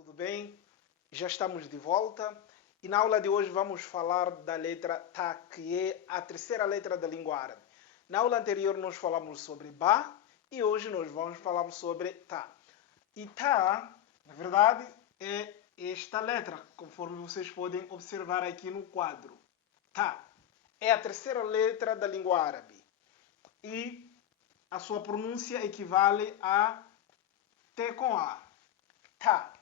tudo bem? Já estamos de volta e na aula de hoje vamos falar da letra Ta, que é a terceira letra da língua árabe. Na aula anterior nós falamos sobre Ba e hoje nós vamos falar sobre Ta. E Ta, na verdade, é esta letra, conforme vocês podem observar aqui no quadro. Ta é a terceira letra da língua árabe e a sua pronúncia equivale a T com A. Ta.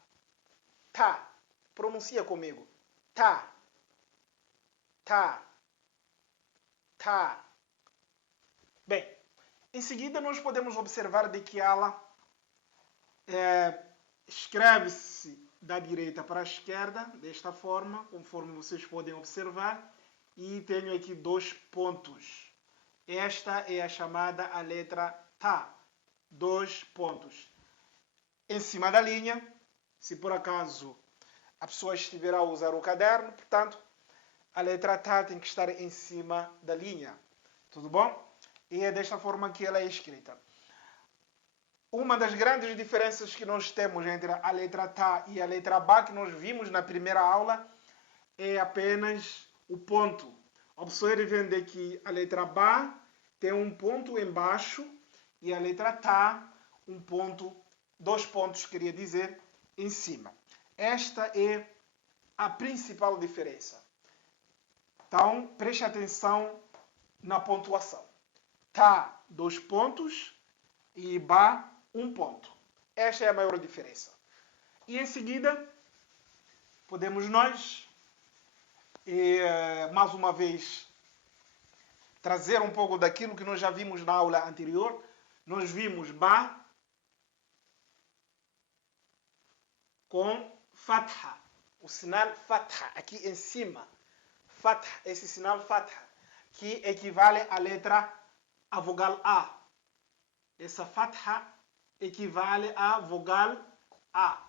Ta. Pronuncia comigo. Ta. Ta. Ta. Bem, em seguida nós podemos observar de que ela escreve-se da direita para a esquerda, desta forma, conforme vocês podem observar. E tenho aqui dois pontos. Esta é a chamada a letra Ta. Dois pontos. Em cima da linha, se por acaso a pessoa estiver a usar o caderno, portanto, a letra Ta tem que estar em cima da linha. Tudo bom? E é desta forma que ela é escrita. Uma das grandes diferenças que nós temos entre a letra Ta e a letra Ba, que nós vimos na primeira aula, é apenas o ponto. Observem que a letra Ba tem um ponto embaixo e a letra Ta um ponto, dois pontos, queria dizer, em cima. Esta é a principal diferença. Então, preste atenção na pontuação. Ta, dois pontos, e Ba, um ponto. Esta é a maior diferença. E em seguida, podemos nós, mais uma vez, trazer um pouco daquilo que nós já vimos na aula anterior. Nós vimos Ba com Fatha, o sinal Fatha, aqui em cima. Fatha, esse sinal Fatha, que equivale à letra, à vogal A. Essa Fatha equivale à vogal A.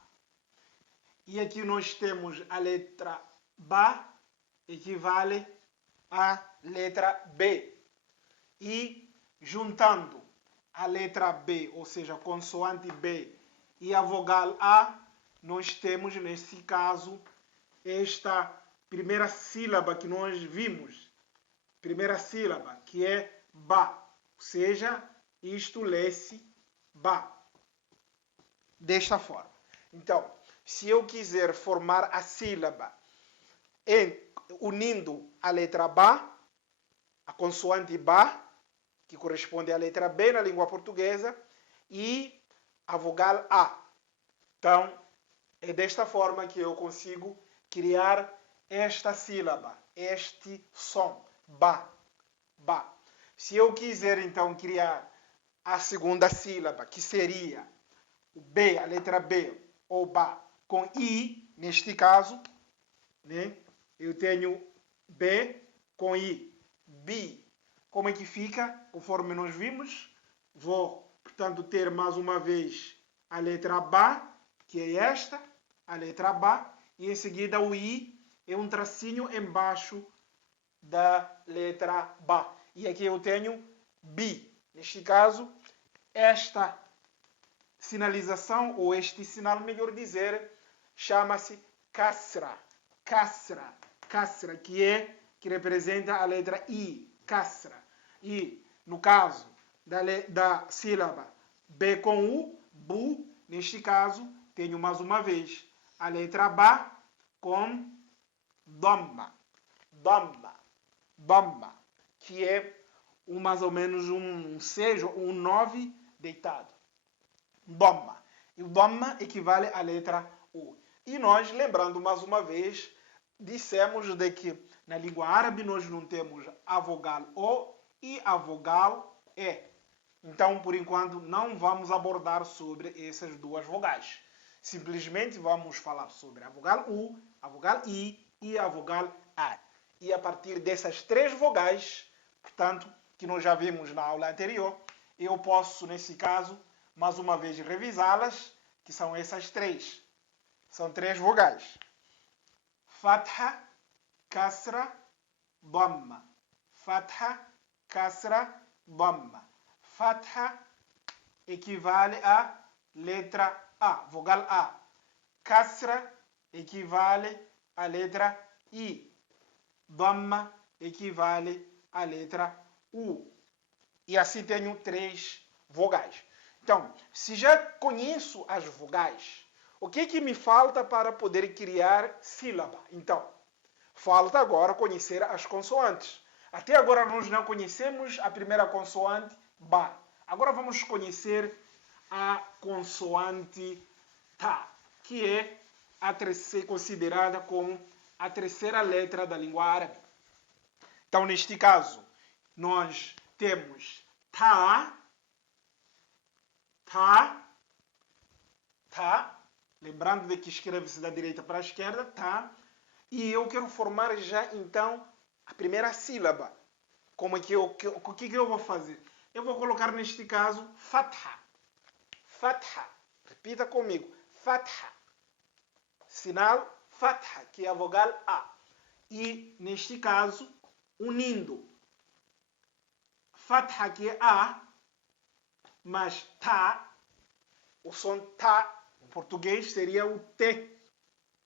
E aqui nós temos a letra Ba, equivale à letra B. E juntando a letra B, ou seja, a consoante B, e a vogal A, nós temos, nesse caso, esta primeira sílaba que nós vimos. Primeira sílaba, que é Ba. Ou seja, isto lê-se Ba. Desta forma. Então, se eu quiser formar a sílaba unindo a letra Ba, a consoante Ba, que corresponde à letra B na língua portuguesa, e a vogal A. Então, é desta forma que eu consigo criar esta sílaba, este som, Ba. Ba. Se eu quiser, então, criar a segunda sílaba, que seria o B, a letra B, ou Ba, com I, neste caso, né? Eu tenho B com I, Bi. Como é que fica? Conforme nós vimos, vou, portanto, ter mais uma vez a letra Ba, que é esta, a letra Ba, e em seguida o I é um tracinho embaixo da letra Ba. E aqui eu tenho Bi. Neste caso, esta sinalização, ou este sinal, melhor dizer, chama-se Kasra. Kasra. Kasra, que representa a letra I. Kasra. E, no caso da sílaba B com U, Bu, neste caso, tenho mais uma vez a letra Ba com Dhamma. Dhamma. Dhamma. Que é mais ou menos um 6 ou um 9 deitado. Dhamma. E o Dhamma equivale à letra U. E nós, lembrando mais uma vez, dissemos de que na língua árabe nós não temos a vogal O e a vogal E. Então, por enquanto, não vamos abordar sobre essas duas vogais. Simplesmente vamos falar sobre a vogal U, a vogal I e a vogal A. E a partir dessas três vogais, portanto, que nós já vimos na aula anterior, eu posso, nesse caso, mais uma vez revisá-las, que são essas três. São três vogais. Fatha, Kasra, Dhamma. Fatha, Kasra, Dhamma. Fatha equivale à letra A, vogal A. Kasra equivale à letra I. Dhamma equivale à letra U. E assim tenho 3 vogais. Então, se já conheço as vogais, o que me falta para poder criar sílaba? Então, falta agora conhecer as consoantes. Até agora nós não conhecemos a primeira consoante, Ba. Agora vamos conhecer a consoante Ta, que é considerada como a terceira letra da língua árabe. Então, neste caso, nós temos Ta, Ta, Ta, lembrando de que escreve-se da direita para a esquerda, Ta, e eu quero formar já, então, a primeira sílaba. O que eu vou fazer? Eu vou colocar, neste caso, Fatha. Fatha. Repita comigo. Fatha. Sinal Fatha, que é a vogal A. E, neste caso, unindo Fatha, que é A, mas Ta, o som Ta, em português, seria o T,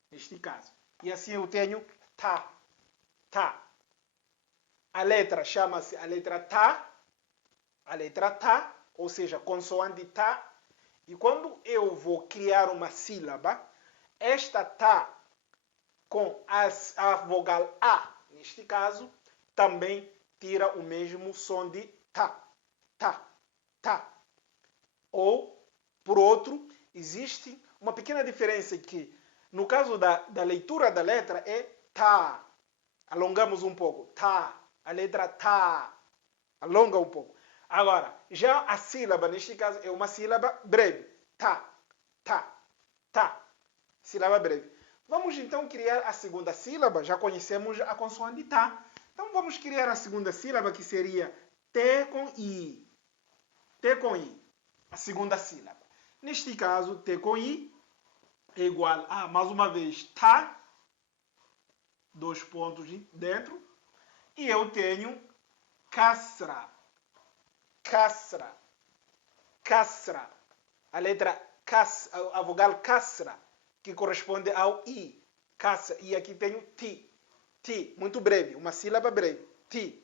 neste caso. E assim eu tenho Ta. Ta. A letra chama-se a letra Ta, ou seja, consoante Ta. E quando eu vou criar uma sílaba, esta Ta com a vogal A, neste caso, também tira o mesmo som de Ta, Ta, Ta. Ou, por outro, existe uma pequena diferença que, no caso da leitura da letra, é Ta. Alongamos um pouco. Ta. A letra Ta. Alonga um pouco. Agora, já a sílaba, neste caso, é uma sílaba breve. Ta, ta, ta. Sílaba breve. Vamos então criar a segunda sílaba. Já conhecemos a consoante Ta. Então vamos criar a segunda sílaba, que seria T com I. T com I. A segunda sílaba. Neste caso, T com I é igual a, mais uma vez, Ta. 2 pontos dentro. E eu tenho Kasra. Kasra. Kasra. A letra Kasra, a vogal Kasra, que corresponde ao I. Kasra. E aqui tenho Ti. Ti. Muito breve. Uma sílaba breve. Ti.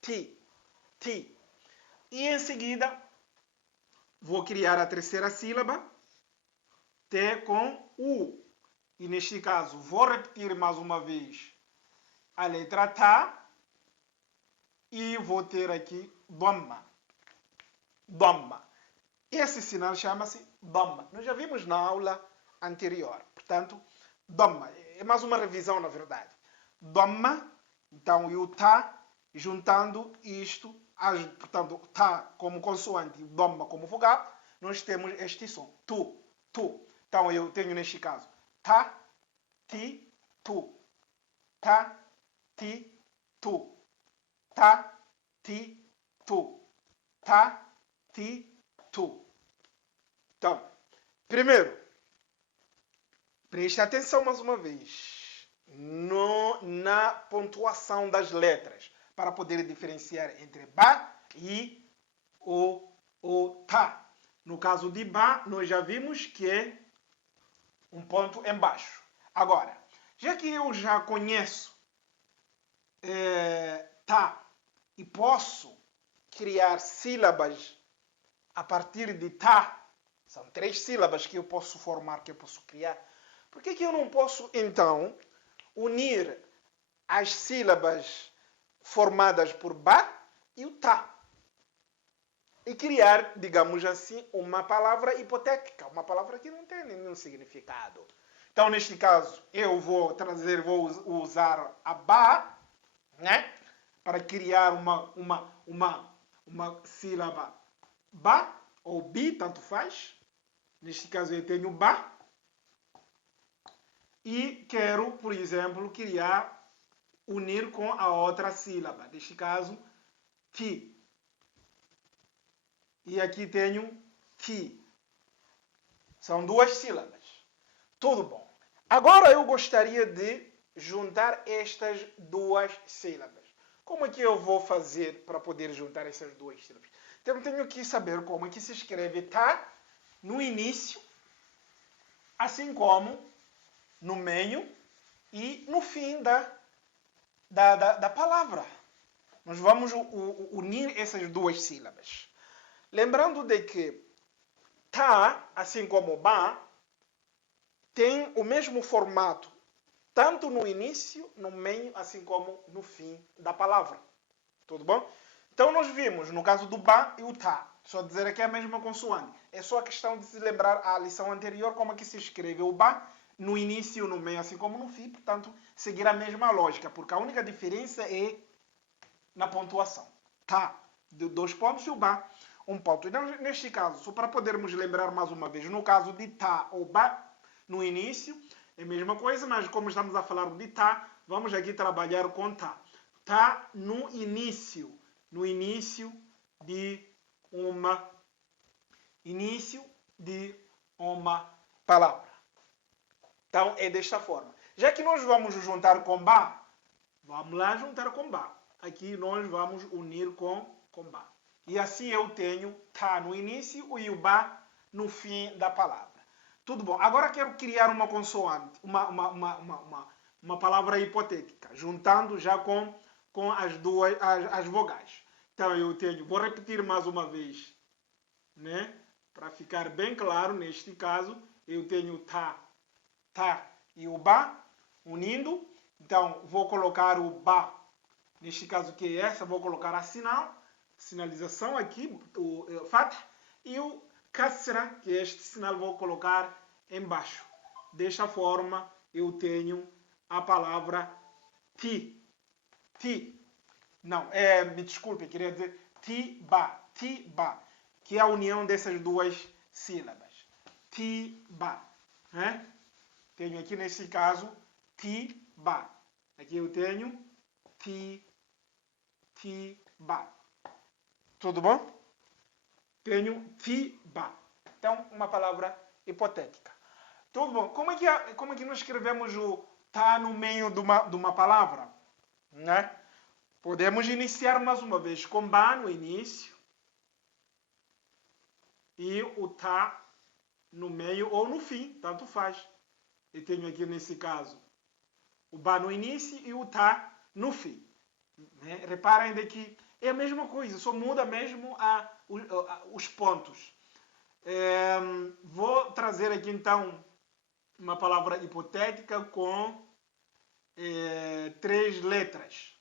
Ti. Ti. E em seguida, vou criar a terceira sílaba. T com U. E neste caso, vou repetir mais uma vez a letra Ta. E vou ter aqui Dhamma. Dhamma. Esse sinal chama-se Dhamma. Nós já vimos na aula anterior. Portanto, Dhamma. É mais uma revisão, na verdade. Dhamma, então, e o Ta, juntando isto, portanto, Ta como consoante e Dhamma como vogal, nós temos este som. Tu, tu. Então, eu tenho neste caso Ta, Ti, Tu. Ta, Ti, Tu. Ta, ti, tu. Ta, ti, tu. Então, primeiro, preste atenção mais uma vez na pontuação das letras para poder diferenciar entre Ba e o Ta. No caso de Ba, nós já vimos que é um ponto embaixo. Agora, já que eu já conheço Ta, e posso criar sílabas a partir de Ta. São 3 sílabas que eu posso formar, que eu posso criar. Por que eu não posso, então, unir as sílabas formadas por Ba e o Ta? E criar, digamos assim, uma palavra hipotética. Uma palavra que não tem nenhum significado. Então, neste caso, eu vou usar a Ba, né? Para criar uma sílaba Ba ou Bi, tanto faz. Neste caso eu tenho Ba. E quero, por exemplo, unir com a outra sílaba. Neste caso, Ti. E aqui tenho Ki. São 2 sílabas. Tudo bom. Agora eu gostaria de juntar estas 2 sílabas. Como é que eu vou fazer para poder juntar essas 2 sílabas? Então, eu tenho que saber como é que se escreve Ta no início, assim como no meio e no fim da palavra. Nós vamos unir essas duas sílabas. Lembrando de que tá, assim como ba, tem o mesmo formato, tanto no início, no meio, assim como no fim da palavra. Tudo bom? Então nós vimos, no caso do ba e o tá, só dizer aqui a mesma consoante. É só a questão de se lembrar a lição anterior, como é que se escreve o ba no início, no meio, assim como no fim. Portanto, seguir a mesma lógica, porque a única diferença é na pontuação. Tá, de 2 pontos e o ba, 1 ponto. Então, neste caso, só para podermos lembrar mais uma vez, no caso de tá ou ba, no início, é a mesma coisa, mas como estamos a falar de tá, vamos aqui trabalhar com tá. Tá no início de uma palavra. Então, é desta forma. Já que nós vamos juntar com ba, vamos lá juntar com ba. Aqui nós vamos unir com ba. E assim eu tenho tá no início e o ba no fim da palavra. Tudo bom. Agora quero criar uma consoante, uma palavra hipotética, juntando já com as vogais. Então eu tenho, vou repetir mais uma vez, né? Para ficar bem claro, neste caso, eu tenho tá e o ba unindo. Então vou colocar o ba, neste caso que é essa, vou colocar a sinalização aqui, o fath, e o kasra, que é este sinal, vou colocar embaixo. Desta forma eu tenho a palavra ti. Não, me desculpe, queria dizer ti-ba, que é a união dessas duas sílabas. Ti-ba. Tenho aqui nesse caso ti-ba. Aqui eu tenho ti-ba. Tudo bom? Tenho ti-ba. Então, uma palavra hipotética. Tudo bom? Como é que nós escrevemos o tá no meio de uma palavra? Né? Podemos iniciar mais uma vez com ba no início e o tá no meio ou no fim, tanto faz. Eu tenho aqui nesse caso o ba no início e o tá no fim. Né? Reparem que é a mesma coisa, só muda mesmo os pontos. Vou trazer aqui então uma palavra hipotética com 3 letras.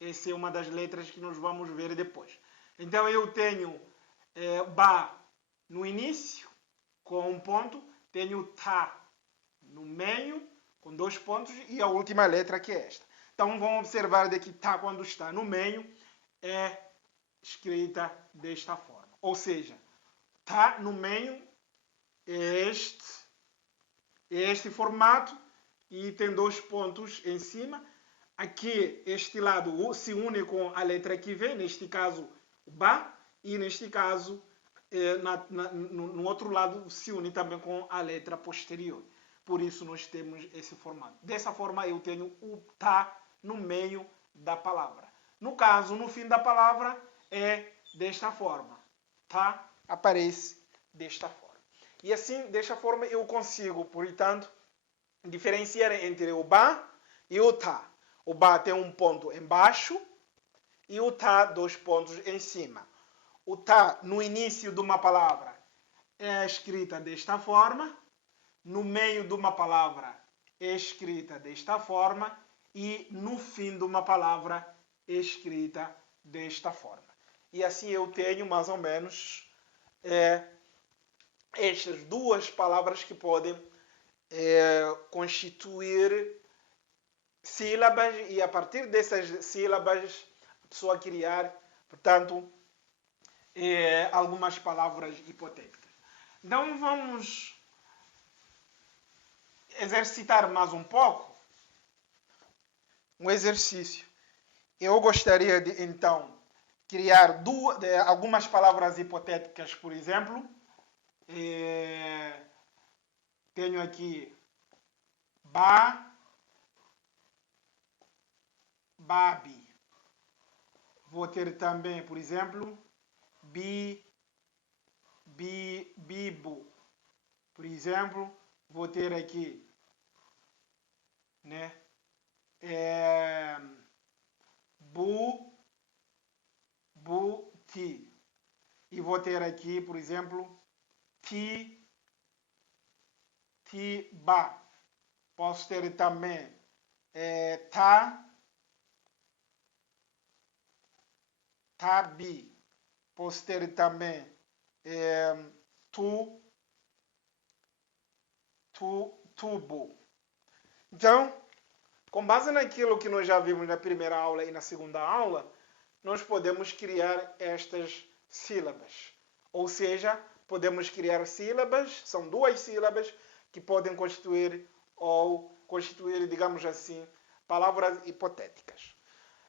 Essa é uma das letras que nós vamos ver depois. Então eu tenho ba no início, com 1 ponto. Tenho tá no meio, com 2 pontos. E a última letra que é esta. Então vão observar que tá, quando está no meio, é escrita desta forma. Ou seja, tá no meio é este formato e tem 2 pontos em cima. Aqui, este lado se une com a letra que vem, neste caso, o ba, e neste caso, no outro lado, se une também com a letra posterior. Por isso, nós temos esse formato. Dessa forma, eu tenho o tá no meio da palavra. No caso, no fim da palavra, é desta forma. Tá aparece desta forma. E assim, desta forma, eu consigo, portanto, diferenciar entre o ba e o tá. O ba tem 1 ponto embaixo e o tá 2 pontos em cima. O tá no início de uma palavra é escrita desta forma, no meio de uma palavra é escrita desta forma e no fim de uma palavra é escrita desta forma. E assim eu tenho mais ou menos estas 2 palavras que podem constituir sílabas, e a partir dessas sílabas a pessoa criar, portanto, algumas palavras hipotéticas. Então vamos exercitar mais um pouco um exercício. Eu gostaria de então criar algumas palavras hipotéticas, por exemplo. Tenho aqui Babi. Vou ter também, por exemplo, Bibo. Por exemplo, vou ter aqui né? Ti. E vou ter aqui, por exemplo, ba. Posso ter também bi. Posso ter também tubo. Então, com base naquilo que nós já vimos na primeira aula e na segunda aula, nós podemos criar estas sílabas. Ou seja, podemos criar sílabas, são duas sílabas que podem constituir digamos assim, palavras hipotéticas.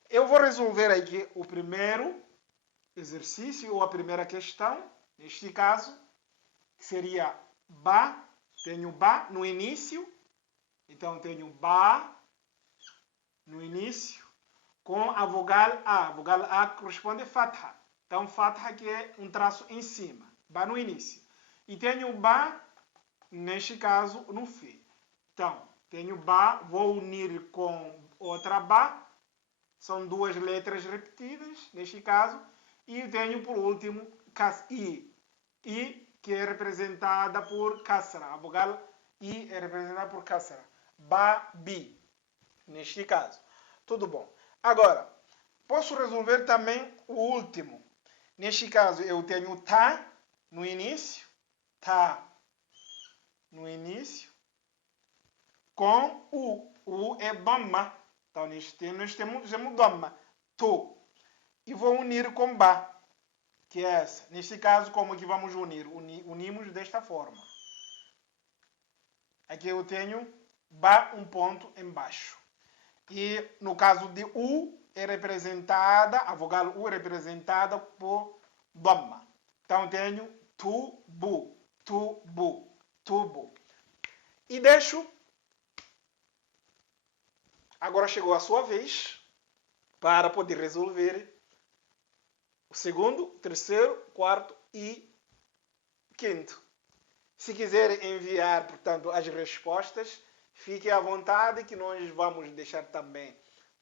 Eu vou resolver aqui o primeiro exercício ou a primeira questão, neste caso, que seria ba. Tenho ba no início, então tenho ba no início, com a vogal A. A vogal A corresponde a fatha. Então, fatha que é um traço em cima. Ba no início. E tenho ba, neste caso, no fim. Então, tenho ba, vou unir com outra ba. São duas letras repetidas, neste caso. E tenho, por último, I. I, que é representada por kasra. A vogal I é representada por kasra. Ba, bi. Neste caso. Tudo bom. Agora, posso resolver também o último. Neste caso, eu tenho ta no início. Ta no início. Com u. U é dhamma. Então, nós temos dhamma. Tu. E vou unir com ba, que é essa. Neste caso, como que vamos unir? Unimos desta forma. Aqui eu tenho ba, um ponto embaixo. E no caso de U, é representada, a vogal U é representada por dhamma. Então tenho tubu, tubu, tubu. E deixo. Agora chegou a sua vez para poder resolver o segundo, terceiro, quarto e quinto. Se quiser enviar, portanto, as respostas, fique à vontade que nós vamos deixar também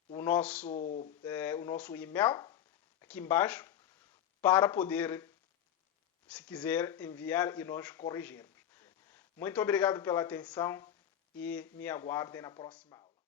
o nosso e-mail aqui embaixo para poder, se quiser, enviar e nós corrigirmos. Muito obrigado pela atenção e me aguardem na próxima aula.